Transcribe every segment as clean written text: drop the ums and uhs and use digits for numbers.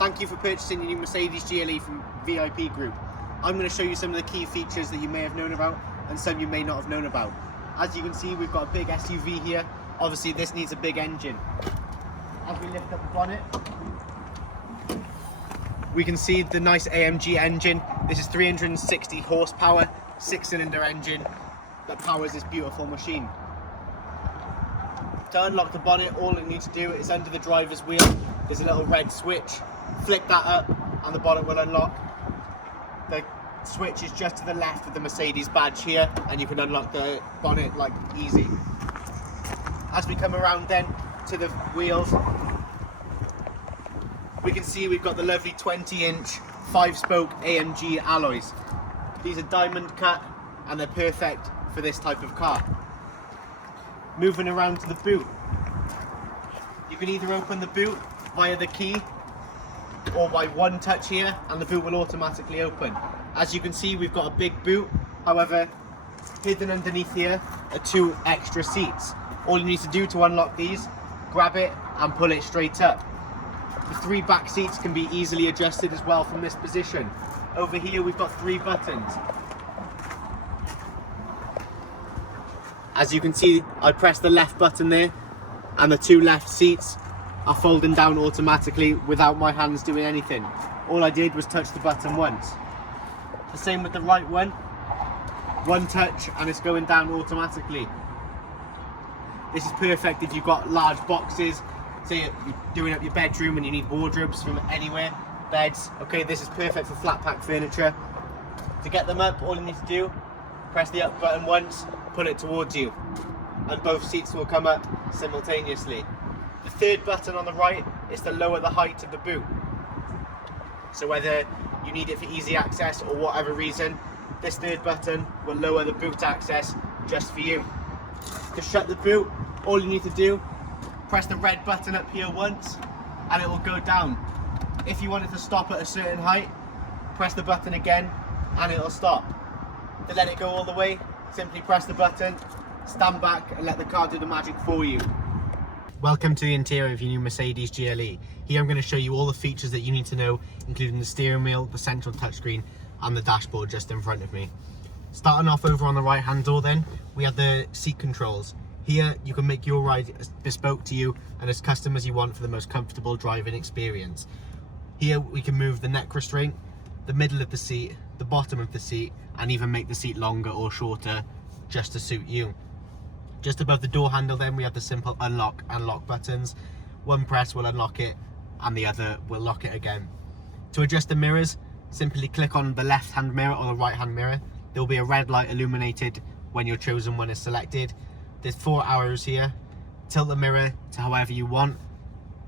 Thank you for purchasing your new Mercedes GLE from VIP Group. I'm going to show you some of the key features that you may have known about and some you may not have known about. As you can see, we've got a big SUV here. Obviously this needs a big engine. As we lift up the bonnet, we can see the nice AMG engine. This is 360 horsepower, 6-cylinder engine that powers this beautiful machine. To unlock the bonnet, all you need to do is under the driver's wheel, there's a little red switch. Flick that up and the bonnet will unlock. The switch is just to the left of the Mercedes badge here, and you can unlock the bonnet like easy. As we come around then to the wheels, we can see we've got the lovely 20-inch 5-spoke AMG alloys. These are diamond cut and they're perfect for this type of car. Moving around to the boot, you can either open the boot via the key or by one touch here and the boot will automatically open. As you can see, we've got a big boot, however hidden underneath here are 2 extra seats. All you need to do to unlock these, grab it and pull it straight up. The 3 back seats can be easily adjusted as well from this position. Over here we've got 3 buttons. As you can see, I press the left button there and the 2 left seats are folding down automatically without my hands doing anything. All I did was touch the button once. The same with the right one. One touch and it's going down automatically. This is perfect if you've got large boxes, say you're doing up your bedroom and you need wardrobes from anywhere, beds. Okay, this is perfect for flat pack furniture. To get them up, all you need to do, press the up button once, pull it towards you, and both seats will come up simultaneously. The 3rd button on the right is to lower the height of the boot. So whether you need it for easy access or whatever reason, this 3rd button will lower the boot access just for you. To shut the boot, all you need to do, press the red button up here once and it will go down. If you want it to stop at a certain height, press the button again and it'll stop. To let it go all the way, simply press the button, stand back and let the car do the magic for you. Welcome to the interior of your new Mercedes GLE. Here I'm going to show you all the features that you need to know, including the steering wheel, the central touchscreen and the dashboard just in front of me. Starting off over on the right hand door then, we have the seat controls. Here you can make your ride as bespoke to you and as custom as you want for the most comfortable driving experience. Here we can move the neck restraint, the middle of the seat, the bottom of the seat, and even make the seat longer or shorter just to suit you. Just above the door handle then we have the simple unlock and lock buttons. One press will unlock it and the other will lock it again. To adjust the mirrors, simply click on the left hand mirror or the right hand mirror. There will be a red light illuminated when your chosen one is selected. There's 4 arrows here. Tilt the mirror to however you want.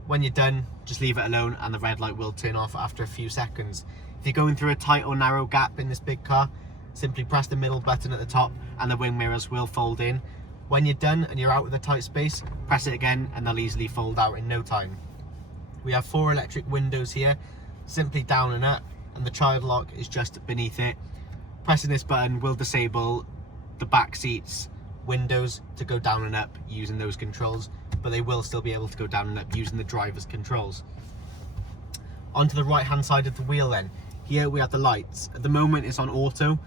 When you're done, just leave it alone and the red light will turn off after a few seconds. If you're going through a tight or narrow gap in this big car, simply press the middle button at the top and the wing mirrors will fold in. When you're done and you're out with a tight space, press it again and they'll easily fold out in no time. We have 4 electric windows here, simply down and up, and the child lock is just beneath it. Pressing this button will disable the back seats windows to go down and up using those controls, but they will still be able to go down and up using the driver's controls. Onto the right hand side of the wheel then, here we have the lights. At the moment it's on auto,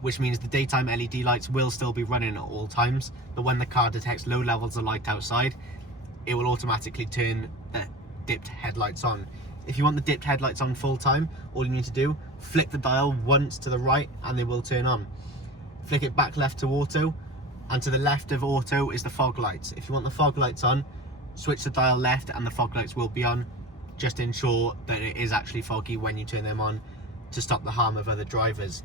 which means the daytime LED lights will still be running at all times, but when the car detects low levels of light outside, it will automatically turn the dipped headlights on. If you want the dipped headlights on full time, all you need to do, flick the dial once to the right and they will turn on. Flick it back left to auto, and to the left of auto is the fog lights. If you want the fog lights on, switch the dial left and the fog lights will be on. Just ensure that it is actually foggy when you turn them on to stop the harm of other drivers.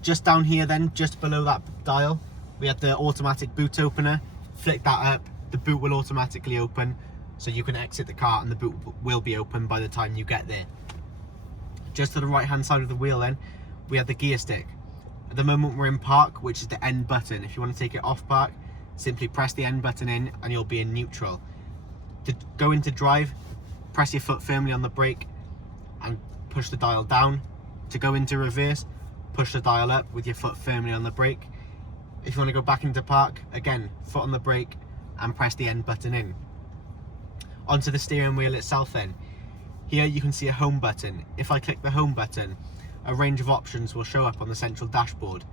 Just down here then, just below that dial, we have the automatic boot opener. Flick that up, the boot will automatically open, so you can exit the car and the boot will be open by the time you get there. Just to the right hand side of the wheel then, we have the gear stick. At the moment we're in park, which is the end button. If you want to take it off park, simply press the end button in and you'll be in neutral. To go into drive, press your foot firmly on the brake and push the dial down. To go into reverse, push the dial up with your foot firmly on the brake. If you want to go back into park, again, foot on the brake and press the end button in. Onto the steering wheel itself then. Here you can see a home button. If I click the home button, a range of options will show up on the central dashboard,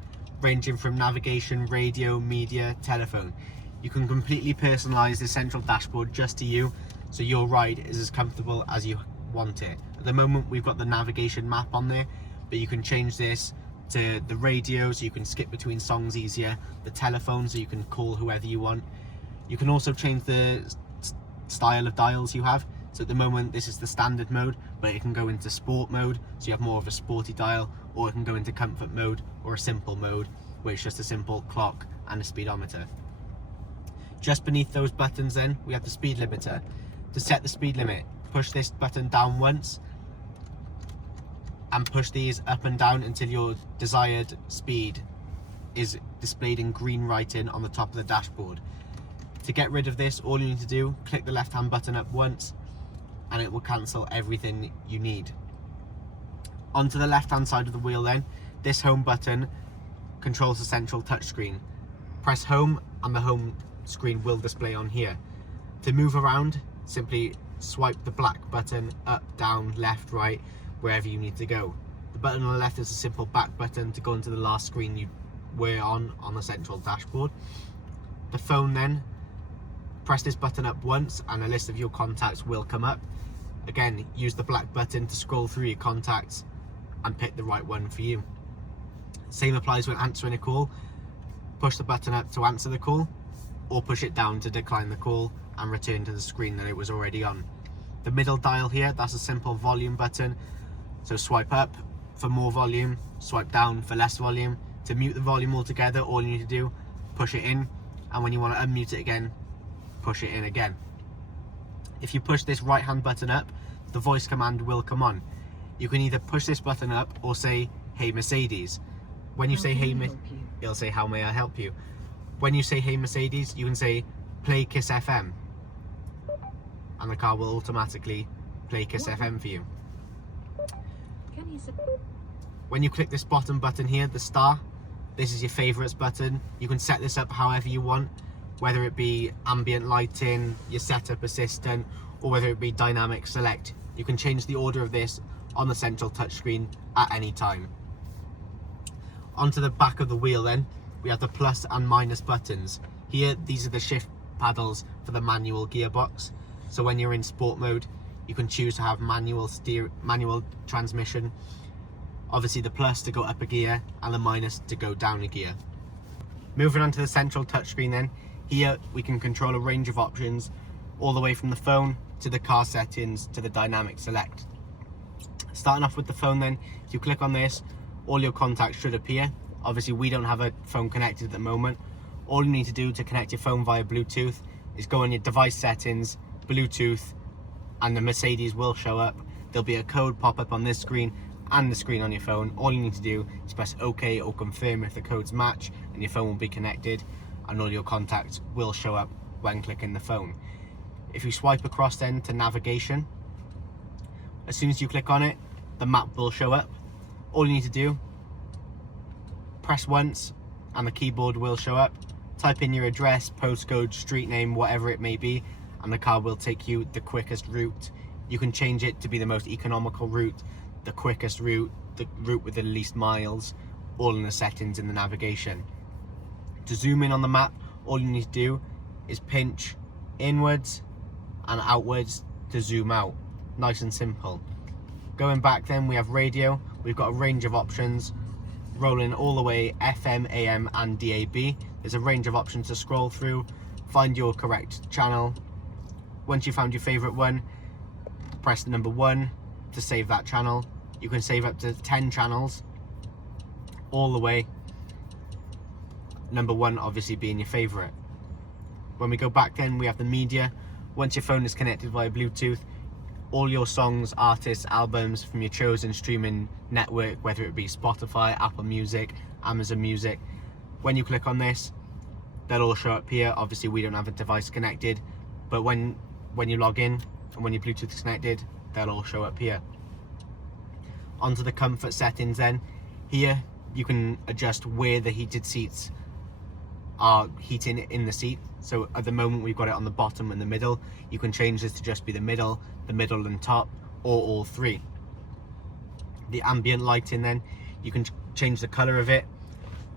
ranging from navigation, radio, media, telephone. You can completely personalise the central dashboard just to you, so your ride is as comfortable as you want it. At the moment we've got the navigation map on there, but you can change this to the radio so you can skip between songs easier, the telephone so you can call whoever you want. You can also change the style of dials you have. So at the moment this is the standard mode, but it can go into sport mode, so you have more of a sporty dial, or it can go into comfort mode or a simple mode, where it's just a simple clock and a speedometer. Just beneath those buttons then, we have the speed limiter. To set the speed limit, push this button down once, and push these up and down until your desired speed is displayed in green writing on the top of the dashboard. To get rid of this, all you need to do, click the left hand button up once, and it will cancel everything you need. Onto the left hand side of the wheel then, this home button controls the central touchscreen. Press home and the home screen will display on here. To move around, simply swipe the black button up, down, left, right, wherever you need to go. The button on the left is a simple back button to go into the last screen you were on the central dashboard. The phone then, press this button up once and a list of your contacts will come up. Again, use the black button to scroll through your contacts and pick the right one for you. Same applies when answering a call. Push the button up to answer the call, or push it down to decline the call and return to the screen that it was already on. The middle dial here, that's a simple volume button. So swipe up for more volume, swipe down for less volume. To mute the volume altogether, all you need to do, push it in, and when you want to unmute it again, push it in again. If you push this right hand button up, the voice command will come on. You can either push this button up or say, "Hey Mercedes." When you say "Hey," it'll say, "How may I help you?" When you say "Hey Mercedes," you can say, "Play Kiss FM," and the car will automatically play Kiss FM for you. When you click this bottom button here, the star, this is your favourites button. You can set this up however you want, whether it be ambient lighting, your setup assistant, or whether it be dynamic select. You can change the order of this on the central touchscreen at any time. Onto the back of the wheel then, we have the plus and minus buttons. Here, these are the shift paddles for the manual gearbox. So when you're in sport mode, you can choose to have manual transmission. Obviously the plus to go up a gear and the minus to go down a gear. Moving on to the central touchscreen then, here we can control a range of options, all the way from the phone to the car settings to the dynamic select. Starting off with the phone then, if you click on this, all your contacts should appear. Obviously we don't have a phone connected at the moment. All you need to do to connect your phone via Bluetooth is go on your device settings, Bluetooth, and the Mercedes will show up. There'll be a code pop up on this screen and the screen on your phone. All you need to do is press OK or confirm if the codes match, and your phone will be connected, and all your contacts will show up when clicking the phone. If you swipe across then to navigation, as soon as you click on it, the map will show up. All you need to do, press once and the keyboard will show up. Type in your address, postcode, street name, whatever it may be, and the car will take you the quickest route. You can change it to be the most economical route, the quickest route, the route with the least miles, all in the settings in the navigation. To zoom in on the map, all you need to do is pinch inwards and outwards to zoom out. Nice and simple. Going back then, we have radio. We've got a range of options rolling all the way FM, AM and DAB. There's a range of options to scroll through, find your correct channel. Once you found your favourite one, press number 1 to save that channel. You can save up to 10 channels all the way, number 1 obviously being your favourite. When we go back then, we have the media. Once your phone is connected via Bluetooth, all your songs, artists, albums from your chosen streaming network, whether it be Spotify, Apple Music, Amazon Music, when you click on this, they'll all show up here. Obviously we don't have a device connected, but when you log in and when your Bluetooth is connected, they'll all show up here. Onto the comfort settings then. Here you can adjust where the heated seats are heating in the seat. So at the moment we've got it on the bottom and the middle. You can change this to just be the middle and top, or all three. The ambient lighting then, you can change the color of it.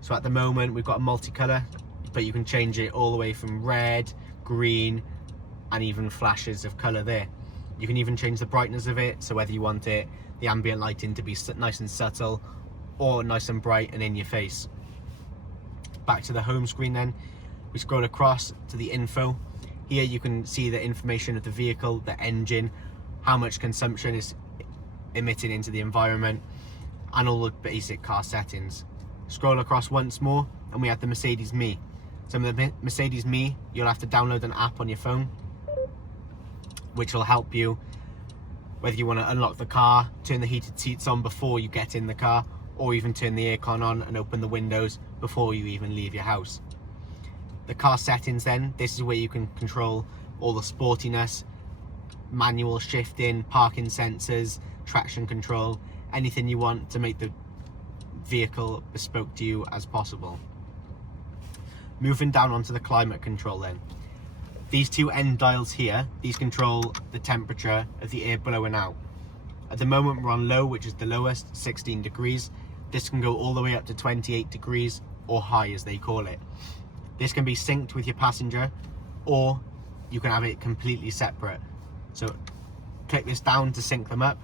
So at the moment we've got a multicolor, but you can change it all the way from red, green, and even flashes of color there. You can even change the brightness of it, so whether you want the ambient lighting to be nice and subtle or nice and bright and in your face. Back to the home screen then, we scroll across to the info. Here you can see the information of the vehicle, the engine, how much consumption is emitting into the environment, and all the basic car settings. Scroll across once more and we have the Mercedes Me. So with the Mercedes Me, you'll have to download an app on your phone, which will help you whether you want to unlock the car, turn the heated seats on before you get in the car, or even turn the aircon on and open the windows before you even leave your house. The car settings then, this is where you can control all the sportiness, manual shifting, parking sensors, traction control, anything you want to make the vehicle bespoke to you as possible. Moving down onto the climate control then. These two end dials here, these control the temperature of the air blowing out. At the moment we're on low, which is the lowest, 16 degrees. This can go all the way up to 28 degrees, or high as they call it. This can be synced with your passenger, or you can have it completely separate. So click this down to sync them up,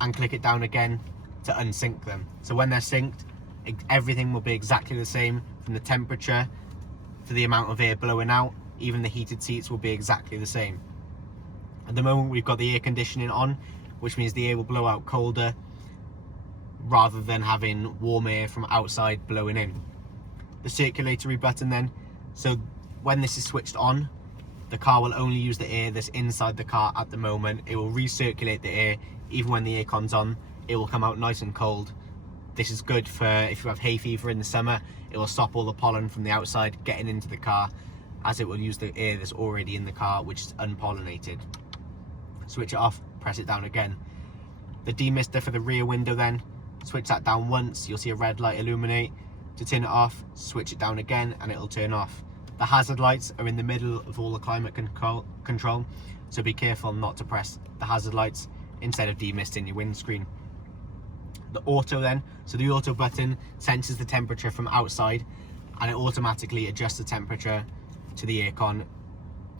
and click it down again to unsync them. So when they're synced, everything will be exactly the same, from the temperature to the amount of air blowing out. Even the heated seats will be exactly the same. At the moment we've got the air conditioning on, which means the air will blow out colder rather than having warm air from outside blowing in. The circulatory button then, so when this is switched on, the car will only use the air that's inside the car at the moment. It will recirculate the air. Even when the aircon's on, it will come out nice and cold. This is good for if you have hay fever in the summer. It will stop all the pollen from the outside getting into the car, as it will use the air that's already in the car, which is unpollinated. Switch it off, press it down again. The demister for the rear window then, switch that down once, you'll see a red light illuminate. To turn it off, switch it down again and it'll turn off. The hazard lights are in the middle of all the climate control, so be careful not to press the hazard lights instead of demisting your windscreen. The auto then, so the auto button senses the temperature from outside and it automatically adjusts the temperature to the aircon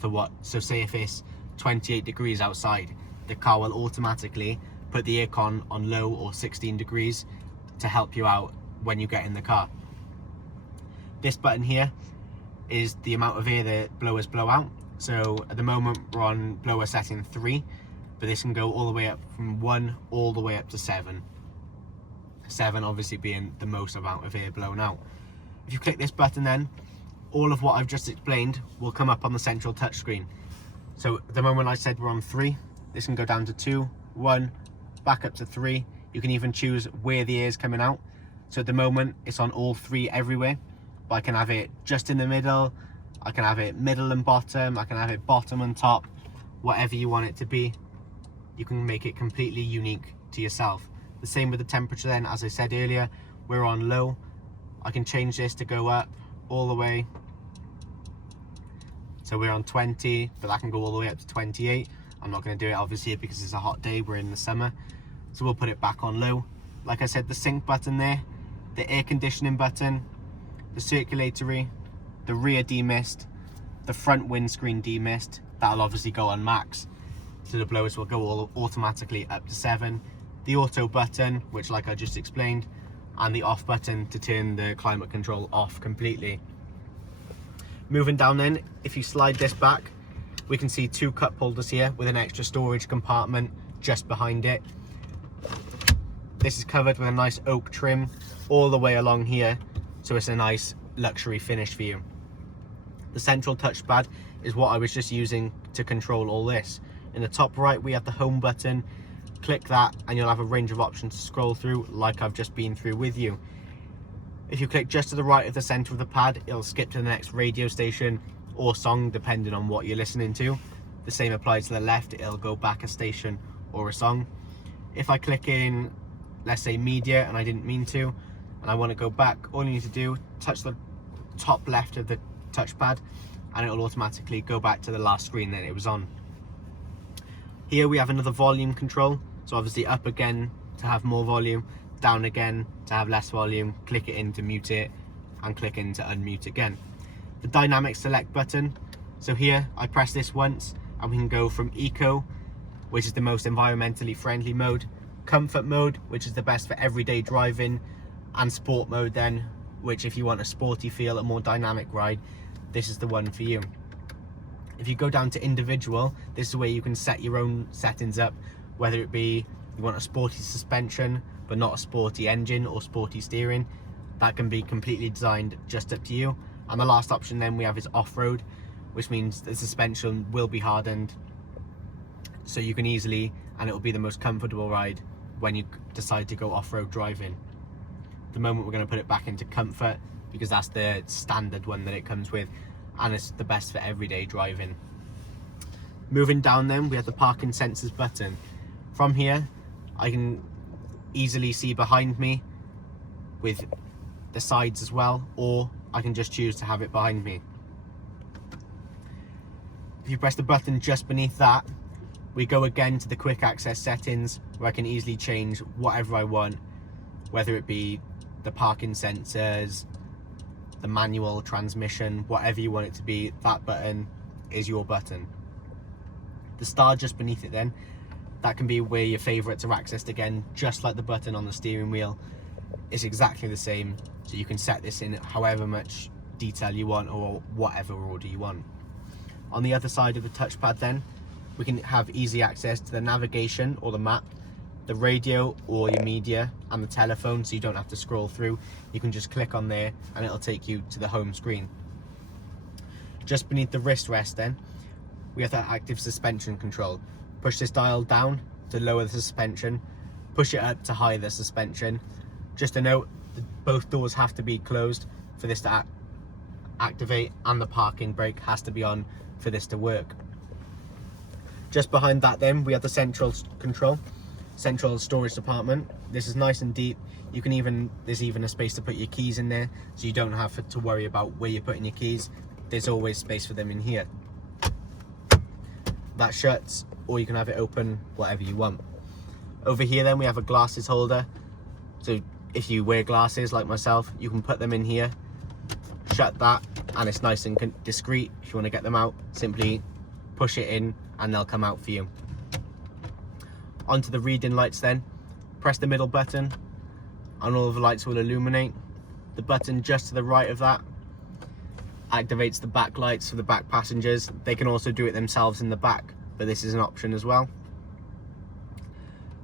to what, so say if it's 28 degrees outside, the car will automatically put the aircon on low or 16 degrees to help you out when you get in the car. This button here is the amount of air that blowers blow out. So at the moment we're on blower setting 3, but this can go all the way up from 1 all the way up to 7. 7 obviously being the most amount of air blown out. If you click this button then, all of what I've just explained will come up on the central touchscreen. So at the moment I said we're on 3, this can go down to 2, 1, back up to 3. You can even choose where the air is coming out. So at the moment it's on all 3 everywhere, but I can have it just in the middle, I can have it middle and bottom, I can have it bottom and top, whatever you want it to be. You can make it completely unique to yourself. The same with the temperature then, as I said earlier, we're on low. I can change this to go up all the way. So we're on 20, but that can go all the way up to 28. I'm not going to do it obviously because it's a hot day, we're in the summer. So we'll put it back on low. Like I said, the sync button there, the air conditioning button, the circulatory, the rear demist, the front windscreen demist, that'll obviously go on max. So the blowers will go all automatically up to 7. The auto button, which like I just explained, and the off button to turn the climate control off completely. Moving down then, if you slide this back, we can see 2 cup holders here with an extra storage compartment just behind it. This is covered with a nice oak trim all the way along here, so it's a nice luxury finish for you. The central touchpad is what I was just using to control all this. In the top right we have the home button. Click that and you'll have a range of options to scroll through like I've just been through with you. If you click just to the right of the center of the pad, it'll skip to the next radio station or song depending on what you're listening to. The same applies to the left, it'll go back a station or a song. If I click in, let's say media, and I didn't mean to, and I want to go back, all you need to do, touch the top left of the touchpad and it will automatically go back to the last screen that it was on. Here we have another volume control, so obviously up again to have more volume, down again to have less volume, click it in to mute it, and click in to unmute again. The dynamic select button, so here I press this once and we can go from eco, which is the most environmentally friendly mode, comfort mode, which is the best for everyday driving, and sport mode then, which if you want a sporty feel, a more dynamic ride, this is the one for you. If you go down to individual, this is where you can set your own settings up, whether it be you want a sporty suspension but not a sporty engine or sporty steering. That can be completely designed just up to you. And the last option then we have is off-road, which means the suspension will be hardened so you can easily, and it will be the most comfortable ride when you decide to go off-road driving. At the moment we're going to put it back into comfort because that's the standard one that it comes with, and it's the best for everyday driving. Moving down then, we have the parking sensors button. From here I can easily see behind me with the sides as well, or I can just choose to have it behind me. If you press the button just beneath that, we go again to the quick access settings, where I can easily change whatever I want, whether it be the parking sensors, the manual transmission, whatever you want it to be. That button is your button. The star just beneath it then, that can be where your favorites are accessed again, just like the button on the steering wheel. It's exactly the same, so you can set this in however much detail you want or whatever order you want. On the other side of the touchpad then, we can have easy access to the navigation or the map, the radio or your media, and the telephone, so you don't have to scroll through. You can just click on there and it'll take you to the home screen. Just beneath the wrist rest then, we have that active suspension control. Push this dial down to lower the suspension, push it up to higher the suspension. Just a note, both doors have to be closed for this to activate, and the parking brake has to be on for this to work. Just behind that then, we have the central control, central storage department. This is nice and deep. You can there's even a space to put your keys in there, so you don't have to worry about where you're putting your keys. There's always space for them in here. That shuts, or you can have it open, whatever you want. Over here then we have a glasses holder, so if you wear glasses like myself, you can put them in here, shut that, and it's nice and discreet. If you want to get them out, simply push it in and they'll come out for you. Onto the reading lights then, press the middle button and all of the lights will illuminate. The button just to the right of that activates the back lights for the back passengers. They can also do it themselves in the back, but this is an option as well.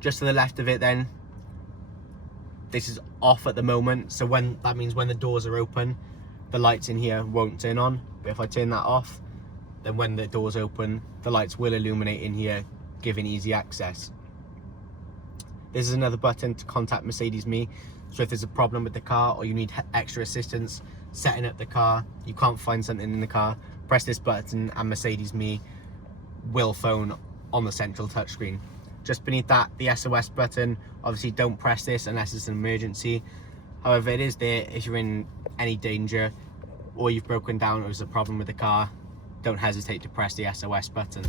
Just to the left of it then, this is off at the moment, so that means when the doors are open, the lights in here won't turn on. But if I turn that off, then when the doors open, the lights will illuminate in here, giving easy access. This is another button to contact Mercedes-Me, so if there's a problem with the car or you need extra assistance setting up the car, you can't find something in the car, press this button and Mercedes-Me will phone on the central touchscreen. Just beneath that, the SOS button. Obviously don't press this unless it's an emergency. However, it is there if you're in any danger or you've broken down or there's a problem with the car. Don't hesitate to press the SOS button.